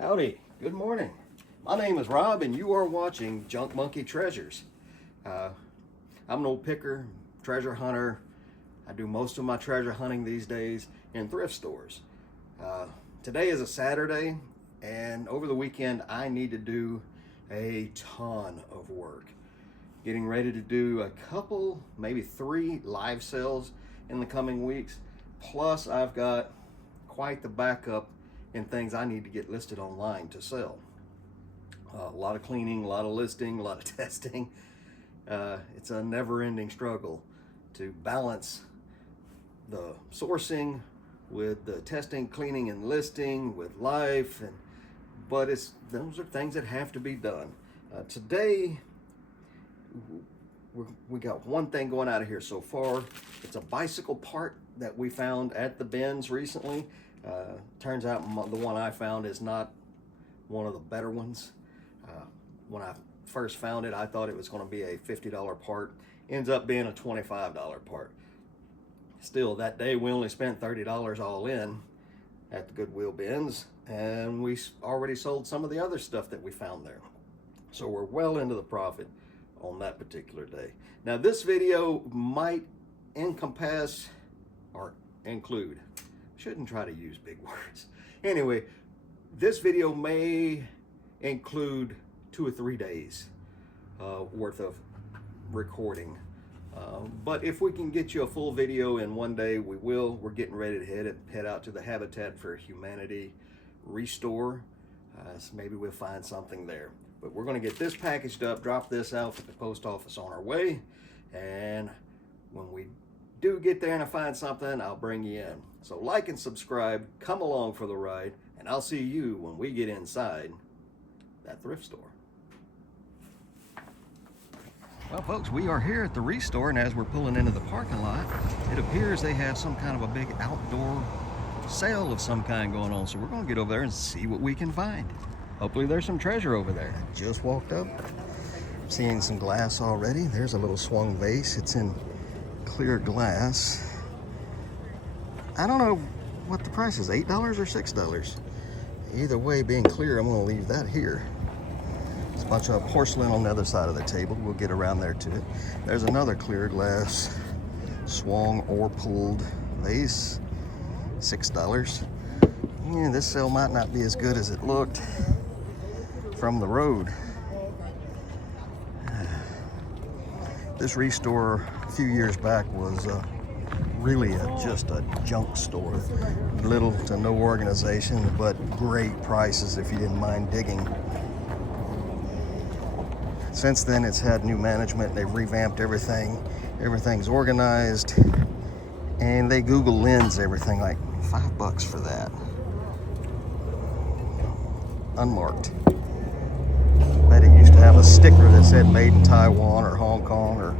Howdy, good morning. My name is Rob and you are watching Junk Monkey Treasures. I'm an old picker, treasure hunter. I do most of my treasure hunting these days in thrift stores. Today is a Saturday and over the weekend I need to do a ton of work. Getting ready to do a couple, maybe 3 live sales in the coming weeks. Plus I've got quite the backup in things I need to get listed online to sell. A lot of cleaning, a lot of listing, a lot of testing. It's a never-ending struggle to balance the sourcing with the testing, cleaning, and listing with life, but those are things that have to be done. Today, we got one thing going out of here so far. It's a bicycle part that we found at the bins recently. Turns out the one I found is not one of the better ones. When I first found it, I thought it was going to be a $50 part. Ends up being a $25 part. Still, that day we only spent $30 all in at the Goodwill bins, and we already sold some of the other stuff that we found there. So we're well into the profit on that particular day. Now this video might encompass or include, shouldn't try to use big words. Anyway, this video may include 2 or 3 days worth of recording. But if we can get you a full video in one day, we will. We're getting ready to head out to the Habitat for Humanity restore. So maybe we'll find something there. But we're going to get this packaged up, drop this out at the post office on our way. And when we do get there and I find something, I'll bring you in. So like and subscribe, come along for the ride, and I'll see you when we get inside that thrift store. Well folks, we are here at the restore, and as we're pulling into the parking lot, it appears they have some kind of a big outdoor sale of some kind going on. So we're going to get over there and see what we can find. Hopefully there's some treasure over there. I just walked up, seeing some glass already. There's a little swung vase. It's in clear glass. I don't know what the price is, $8 or $6. Either way, being clear, I'm going to leave that here. There's a bunch of porcelain on the other side of the table. We'll get around there to it. There's another clear glass swung or pulled vase, $6. Yeah, this sale might not be as good as it looked from the road. This restore a few years back was really just a junk store. Little to no organization, but great prices if you didn't mind digging. Since then, it's had new management. They've revamped everything. Everything's organized, and they Google Lens everything, like $5 for that. Unmarked. Bet it used to have a sticker that said made in Taiwan or Hong Kong or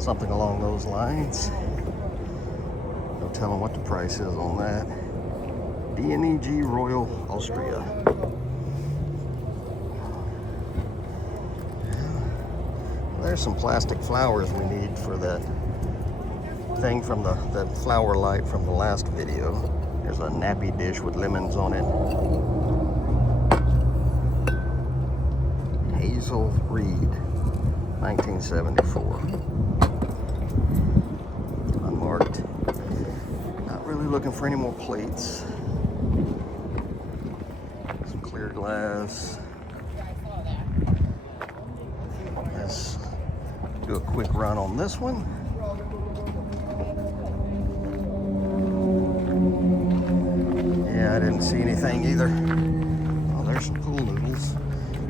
something along those lines. No telling what the price is on that. DNEG Royal Austria. There's some plastic flowers we need for that thing from that flower light from the last video. There's a nappy dish with lemons on it. Hazel Reed, 1974. Unmarked. Not really looking for any more plates. Some clear glass. Let's do a quick run on this one. Yeah, I didn't see anything either. Oh, there's some pool noodles,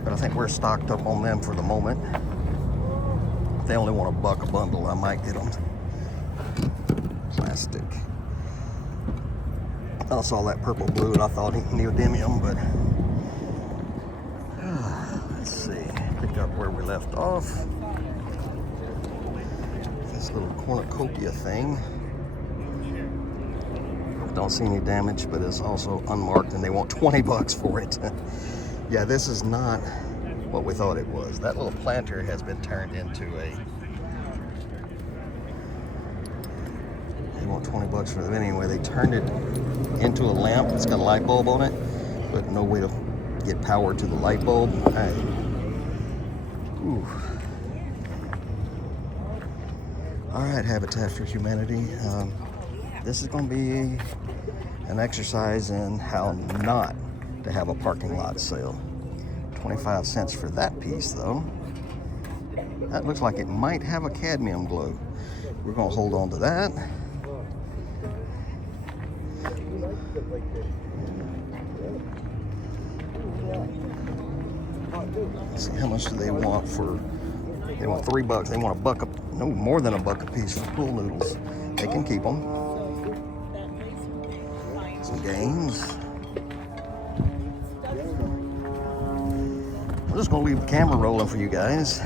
but I think we're stocked up on them for the moment. If they only want $1 a bundle, I might get them. Plastic. I saw that purple blue and I thought neodymium, but let's see. Pick up where we left off. This little cornucopia thing. Don't see any damage, but it's also unmarked, and they want $20 for it. Yeah, this is not what we thought it was. That little planter has been turned into a... They want $20 for it. Anyway, they turned it into a lamp. It's got a light bulb on it, but no way to get power to the light bulb. All right. Ooh. All right, Habitat for Humanity. This is going to be an exercise in how not to have a parking lot sale. 25 cents for that piece, though. That looks like it might have a cadmium glow. We're going to hold on to that. Let's see, how much do they want for, they want $3. They want no more than $1 a piece for pool noodles. They can keep them. Some games. I'm just gonna leave the camera rolling for you guys.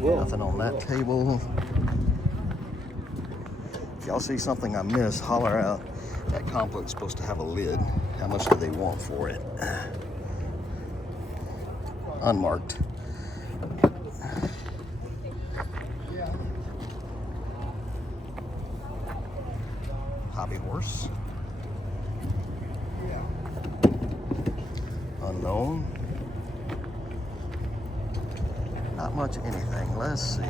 Nothing on that table. If y'all see something I miss, holler out. That complex is supposed to have a lid. How much do they want for it? Unmarked. Hobby horse. Unknown. Not much anything. Let's see.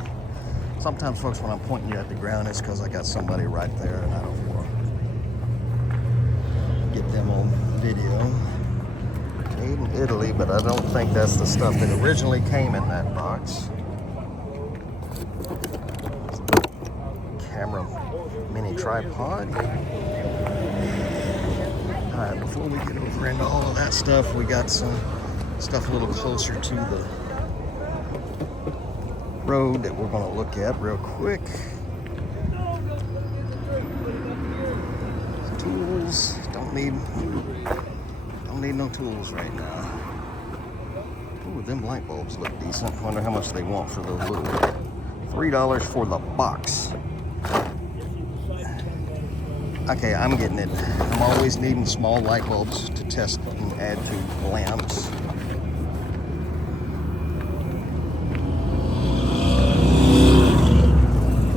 Sometimes, folks, when I'm pointing you at the ground, it's because I got somebody right there and I don't want to get them on video. Made in Italy, but I don't think that's the stuff that originally came in that box. Camera mini tripod. All right, before we get over into all of that stuff, we got some stuff a little closer to the road that we're going to look at real quick. Tools. Don't need no tools right now. Ooh, them light bulbs look decent. Wonder how much they want for those little $3 for the box. Okay, I'm getting it. I'm always needing small light bulbs to test and add to lamps.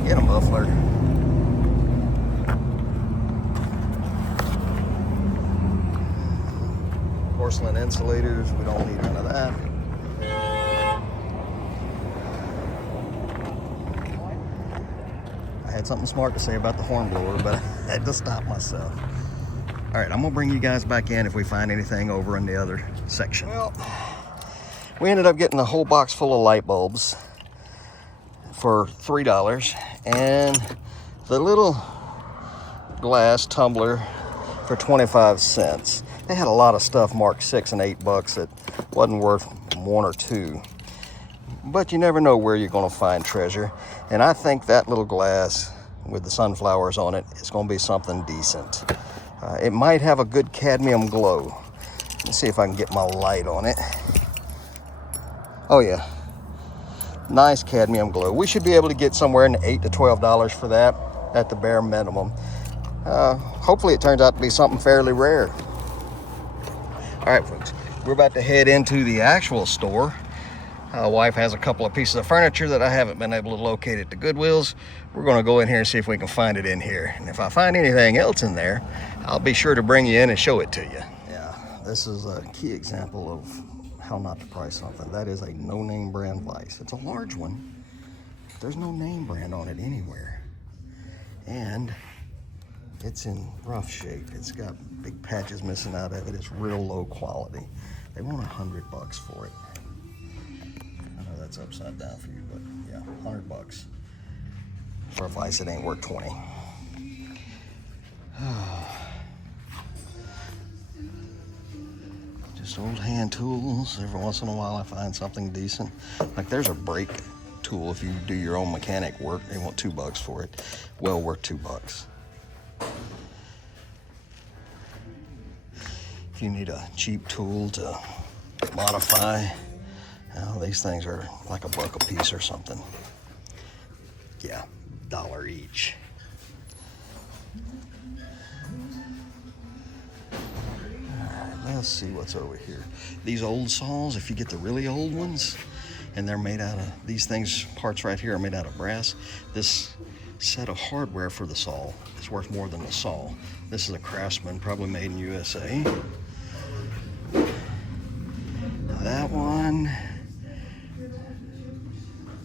Get a muffler. Porcelain insulators, we don't need none of that. I had something smart to say about the horn blower, but I had to stop myself. All right, I'm gonna bring you guys back in if we find anything over in the other section. Well, we ended up getting a whole box full of light bulbs for $3 and the little glass tumbler for 25 cents. They had a lot of stuff marked $6 and $8 that wasn't worth $1 or $2. But you never know where you're gonna find treasure. And I think that little glass with the sunflowers on it is gonna be something decent. It might have a good cadmium glow. Let's see if I can get my light on it. Oh yeah, nice cadmium glow. We should be able to get somewhere in the $8 to $12 for that at the bare minimum. Hopefully it turns out to be something fairly rare. All right, folks, we're about to head into the actual store. Wife has a couple of pieces of furniture that I haven't been able to locate at the Goodwills. We're gonna go in here and see if we can find it in here. And if I find anything else in there, I'll be sure to bring you in and show it to you. Yeah, this is a key example of how not to price something. That is a no-name brand vise. It's a large one. There's no name brand on it anywhere. And it's in rough shape. It's got big patches missing out of it. It's real low quality. They want $100 for it. I know that's upside down for you, but yeah, $100 for a vise that ain't worth 20. Just old hand tools. Every once in a while I find something decent. Like there's a brake tool if you do your own mechanic work. They want $2 for it. Well worth $2. If you need a cheap tool to modify, these things are like $1 a piece or something. Yeah, $1 each. Alright, let's see what's over here. These old saws, if you get the really old ones, and they're made out of, these things, parts right here are made out of brass. This set of hardware for the saw is worth more than the saw. This is a Craftsman, probably made in USA.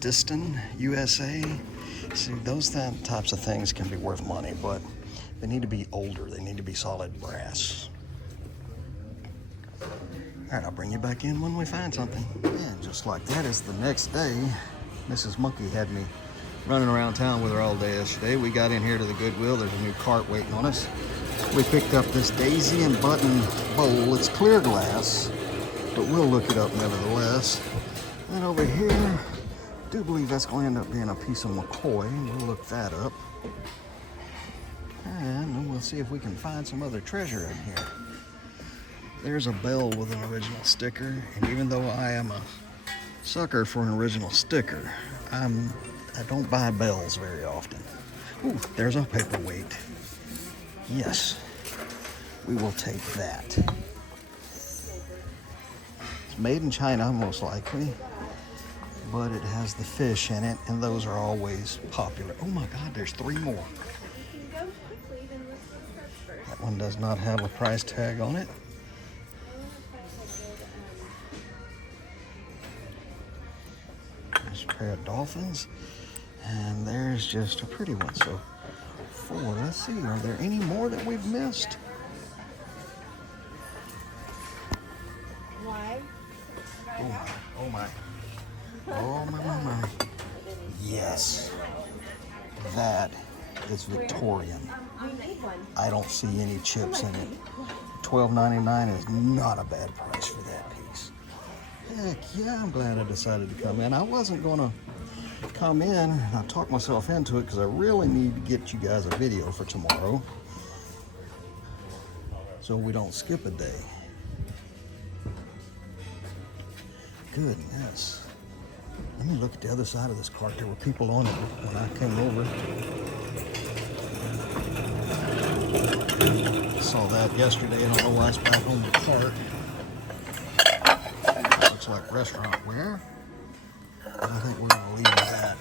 Stiston, USA. See, those types of things can be worth money, but they need to be older. They need to be solid brass. All right, I'll bring you back in when we find something. And just like that, is the next day. Mrs. Monkey had me running around town with her all day yesterday. We got in here to the Goodwill. There's a new cart waiting on us. We picked up this daisy and button bowl. It's clear glass, but we'll look it up nevertheless. And over here, I do believe that's going to end up being a piece of McCoy. We'll look that up. And then we'll see if we can find some other treasure in here. There's a bell with an original sticker, and even though I am a sucker for an original sticker, I don't buy bells very often. Ooh, there's a paperweight. Yes, we will take that. It's made in China, most likely, but it has the fish in it, and those are always popular. Oh my God, there's 3 more. That one does not have a price tag on it. There's a pair of dolphins, and there's just a pretty one. So 4. Let's see, are there any more that we've missed? Why? Oh my, oh my. Oh my. Yes. That is Victorian. I don't see any chips in it. $12.99 is not a bad price for that piece. Heck yeah, I'm glad I decided to come in. I wasn't gonna come in. I talked myself into it because I really need to get you guys a video for tomorrow so we don't skip a day. Goodness. Let me look at the other side of this cart. There were people on it when I came over. Saw that yesterday. I don't know why it's back on the cart. Looks like restaurant wear. But I think we're going to leave that.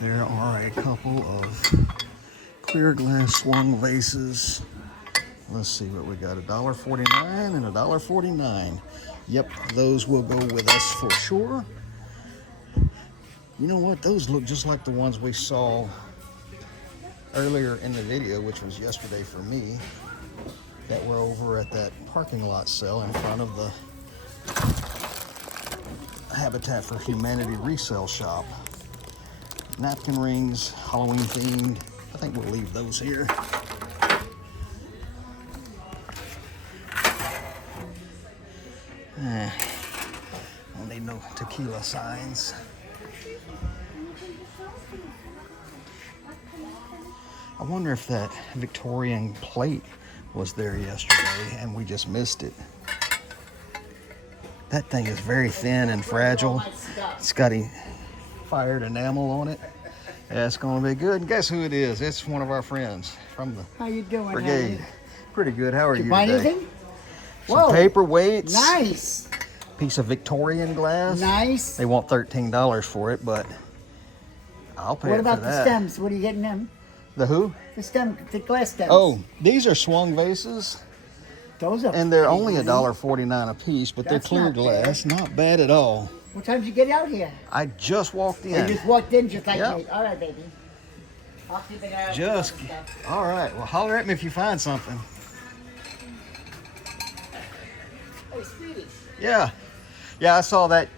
There are a couple of clear glass swung vases. Let's see what we got. $1.49 and $1.49. Yep, those will go with us for sure. You know what? Those look just like the ones we saw earlier in the video, which was yesterday for me, that were over at that parking lot sale in front of the Habitat for Humanity resale shop. Napkin rings, Halloween themed. I think we'll leave those here. Don't need no tequila signs. I wonder if that Victorian plate was there yesterday and we just missed it. That thing is very thin and fragile. It's got a fired enamel on it. Yeah, it's gonna be good. And guess who it is? It's one of our friends from the How you doing, brigade. Henry? Pretty good. How are you Buy today? anything? Some Whoa. paperweights. Nice. Piece of Victorian glass. Nice. They want $13 for it, but I'll pay What it for about that. the stems? What are you getting them? The who? The glass stems. Oh, these are swung vases, Those are. and they're pretty only good. $1.49 a piece, but That's they're clear not bad. glass. Not bad at all. What time did you get out here? I just walked You in. just walked in just like Yep. me. All right, baby. I'll keep an eye out. Just, for stuff. all right. Well, holler at me if you find something. Hey, sweetie. Yeah. Yeah, I saw that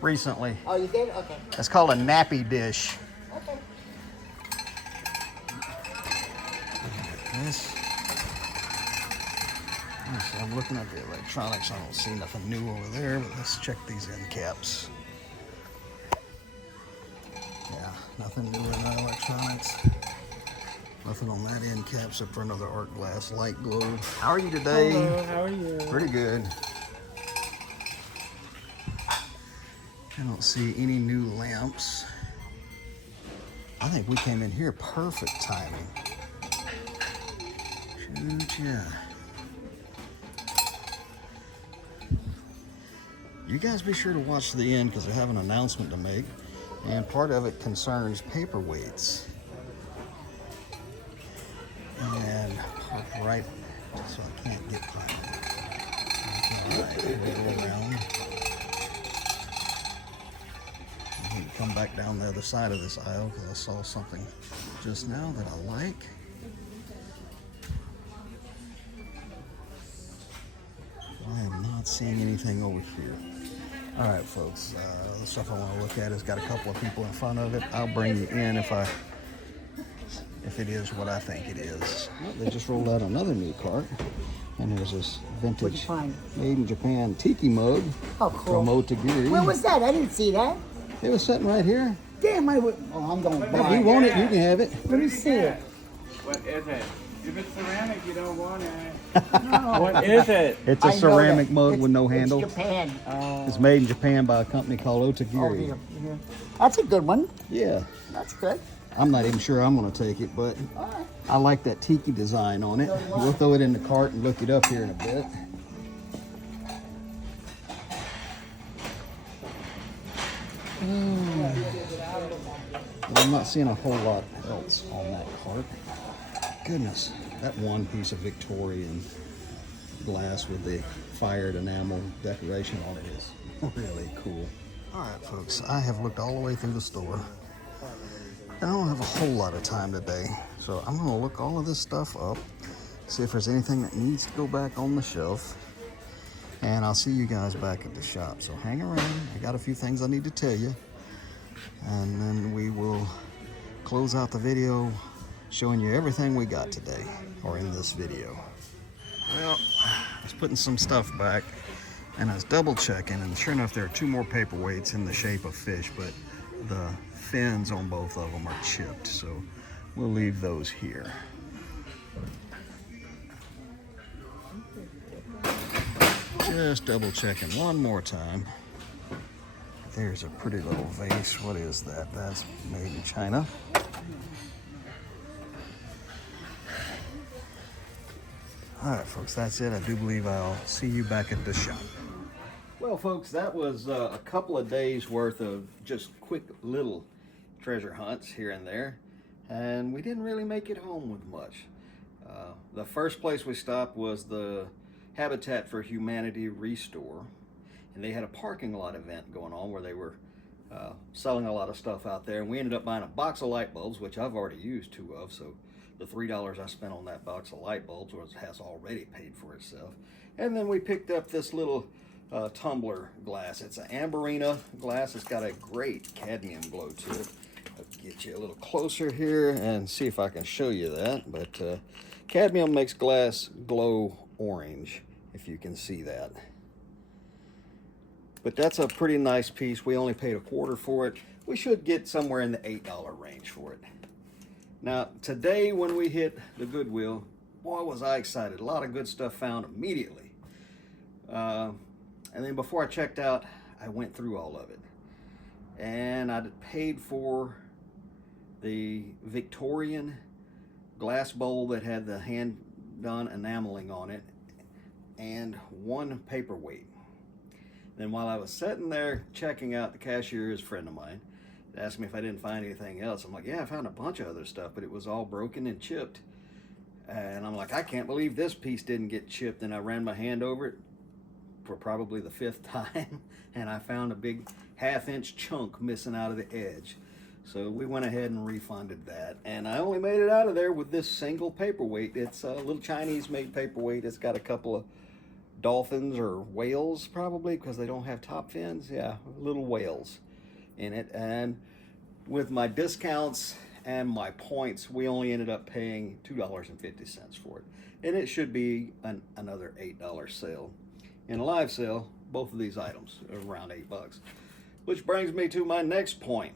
recently. Oh, you did? Okay. It's called a nappy dish. Okay. This. I'm looking at the electronics. I don't see nothing new over there, but let's check these end caps. Yeah, nothing new in the electronics. Nothing on that end cap except for another art glass light globe. How are you today? Hello, how are you? Pretty good. I don't see any new lamps. I think we came in here perfect timing. Shoot, yeah. You guys be sure to watch to the end because I have an announcement to make, and part of it concerns paperweights. And right, so I can't get behind it. All right, we'll go around. come back down the other side of this aisle because I saw something just now that I like. I am not seeing anything over here. All right, folks, the stuff I want to look at has got a couple of people in front of it. I'll bring you in if it is what I think it is. Well, they just rolled out another new cart, and there's this What'd you vintage find? made in Japan tiki mug Oh, cool. from Otagiri. Where was that? I didn't see that. It was sitting right here. Damn, oh, I'm going to If buy you it. want it, you can have it. Let me see it. What is it? If it's ceramic, you don't want it. No. What is it? It's I a know ceramic that. mug It's- with no handle. It's Japan. It's made in Japan by a company called Oh, Otagiri. here. That's a good one. Yeah. That's good. I'm not even sure I'm going to take it, but All right. I like that tiki design on it. We'll throw it in the cart and look it up here in a bit. Well, I'm not seeing a whole lot else on that cart. Goodness, that one piece of Victorian glass with the fired enamel decoration on it is really cool. All right, folks, I have looked all the way through the store. I don't have a whole lot of time today, so I'm gonna look all of this stuff up, see if there's anything that needs to go back on the shelf, and I'll see you guys back at the shop. So hang around, I got a few things I need to tell you, and then we will close out the video showing you everything we got today, or in this video. Well, I was putting some stuff back, and I was double checking, and sure enough there are two more paperweights in the shape of fish, but the fins on both of them are chipped, so we'll leave those here. Just double checking one more time. There's a pretty little vase. What is that? That's made in China. All right, folks, that's it. I do believe I'll see you back at the shop. Well, folks, that was a couple of days worth of just quick little treasure hunts here and there, and we didn't really make it home with much. The first place we stopped was the Habitat for Humanity Restore, and they had a parking lot event going on where they were selling a lot of stuff out there, and we ended up buying a box of light bulbs, which I've already used 2 of, so the $3 I spent on that box of light bulbs has already paid for itself. And then we picked up this little tumbler glass. It's an Amberina glass. It's got a great cadmium glow to it. I'll get you a little closer here and see if I can show you that. But cadmium makes glass glow orange, if you can see that. But that's a pretty nice piece. We only paid $1/4 for it. We should get somewhere in the $8 range for it. Now, today when we hit the Goodwill, boy, was I excited. A lot of good stuff found immediately. And then before I checked out, I went through all of it. And I paid for the Victorian glass bowl that had the hand-done enameling on it and 1 paperweight. Then while I was sitting there checking out, the cashier is a friend of mine. He asked me if I didn't find anything else. I'm like, yeah, I found a bunch of other stuff, but it was all broken and chipped. And I'm like, I can't believe this piece didn't get chipped. And I ran my hand over it for probably the 5th time, and I found a big 1/2-inch chunk missing out of the edge. So we went ahead and refunded that. And I only made it out of there with this single paperweight. It's a little Chinese-made paperweight. It's got a couple of dolphins or whales, probably, because they don't have top fins. Yeah, little whales in it. And with my discounts and my points, we only ended up paying $2.50 for it. And it should be another $8 sale. In a live sale, both of these items are around $8. Which brings me to my next point.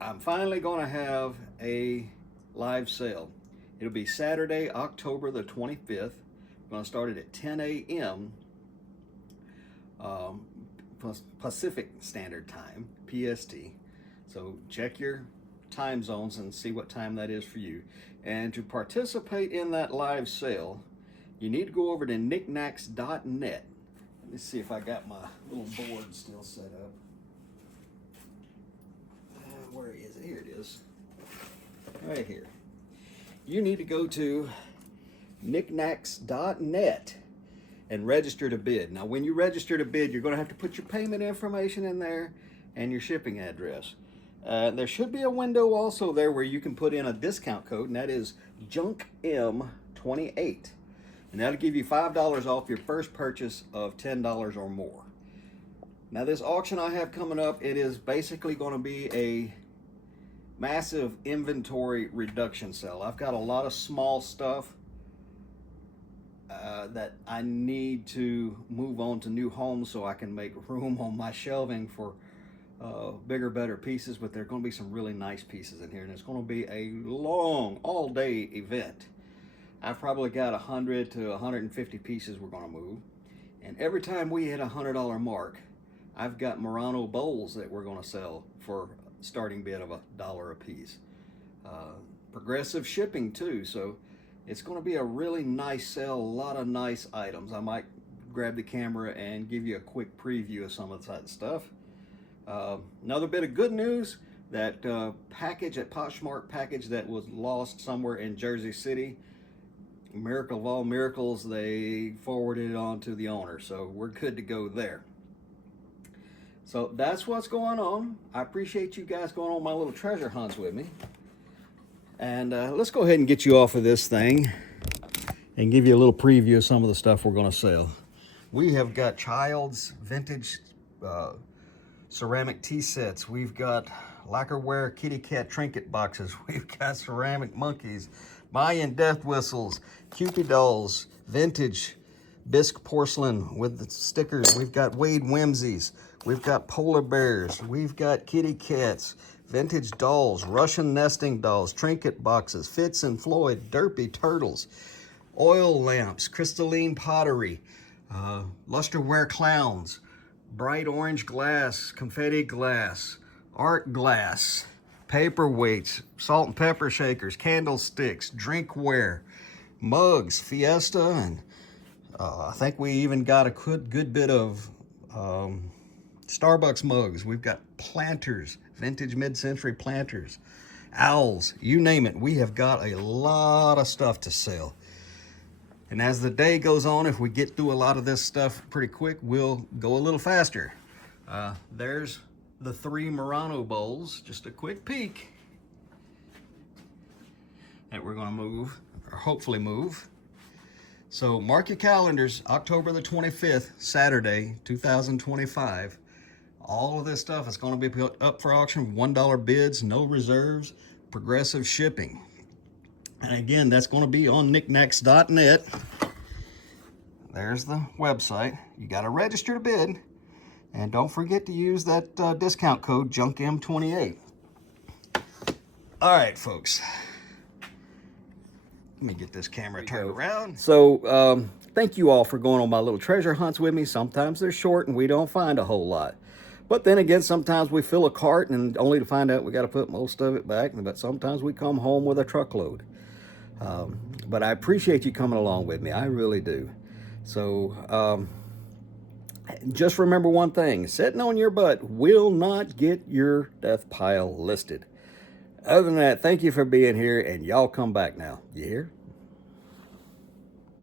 I'm finally going to have a live sale. It'll be Saturday, October the 25th. I'm going to start it at 10 a.m. Pacific Standard Time, PST. So check your time zones and see what time that is for you. And to participate in that live sale, you need to go over to knickknacks.net. Let me see if I got my little board still set up. Where is it? Here it is. Right here. You need to go to knickknacks.net and register to bid. Now, when you register to bid, you're going to have to put your payment information in there and your shipping address. There should be a window also there where you can put in a discount code, and that is JUNKM28. And that'll give you $5 off your first purchase of $10 or more. Now this auction I have coming up, it is basically going to be a massive inventory reduction sale. I've got a lot of small stuff that I need to move on to new homes so I can make room on my shelving for bigger, better pieces, but there are going to be some really nice pieces in here, and it's going to be a long, all-day event. I've probably got 100 to 150 pieces we're going to move, and every time we hit a $100 mark, I've got Murano bowls that we're going to sell for a starting bid of $1 a piece. Progressive shipping too, so it's going to be a really nice sale, a lot of nice items. I might grab the camera and give you a quick preview of some of that stuff. Another bit of good news, that package at Poshmark package that was lost somewhere in Jersey City, miracle of all miracles, they forwarded it on to the owner, so we're good to go there. So that's what's going on. I appreciate you guys going on my little treasure hunts with me. And let's go ahead and get you off of this thing and give you a little preview of some of the stuff we're going to sell. We have got child's vintage ceramic tea sets. We've got lacquerware kitty cat trinket boxes. We've got ceramic monkeys, Mayan death whistles, Cupid dolls, vintage bisque porcelain with the stickers. We've got Wade Whimsies. We've got polar bears. We've got kitty cats, vintage dolls, Russian nesting dolls, trinket boxes, Fitz and Floyd, derpy turtles, oil lamps, crystalline pottery, lusterware clowns, bright orange glass, confetti glass, art glass, paperweights, salt and pepper shakers, candlesticks, drinkware, mugs, Fiesta, and I think we even got a good bit of Starbucks mugs. We've got planters, vintage mid-century planters, owls, you name it. We have got a lot of stuff to sell. And as the day goes on, if we get through a lot of this stuff pretty quick, we'll go a little faster. There's the 3 Murano bowls, just a quick peek, that we're gonna move, or hopefully move. So mark your calendars, October the 25th, Saturday, 2025. All of this stuff is going to be put up for auction, $1 bids, no reserves, progressive shipping. And again, that's going to be on knickknacks.net. There's the website. You got to register to bid. And don't forget to use that discount code, JUNKM28. All right, folks. Let me get this camera turned around. So, thank you all for going on my little treasure hunts with me. Sometimes they're short and we don't find a whole lot. But then again, sometimes we fill a cart and only to find out we got to put most of it back. But sometimes we come home with a truckload. But I appreciate you coming along with me. I really do. So, just remember one thing. Sitting on your butt will not get your death pile listed. Other than that, thank you for being here, and y'all come back now. You hear?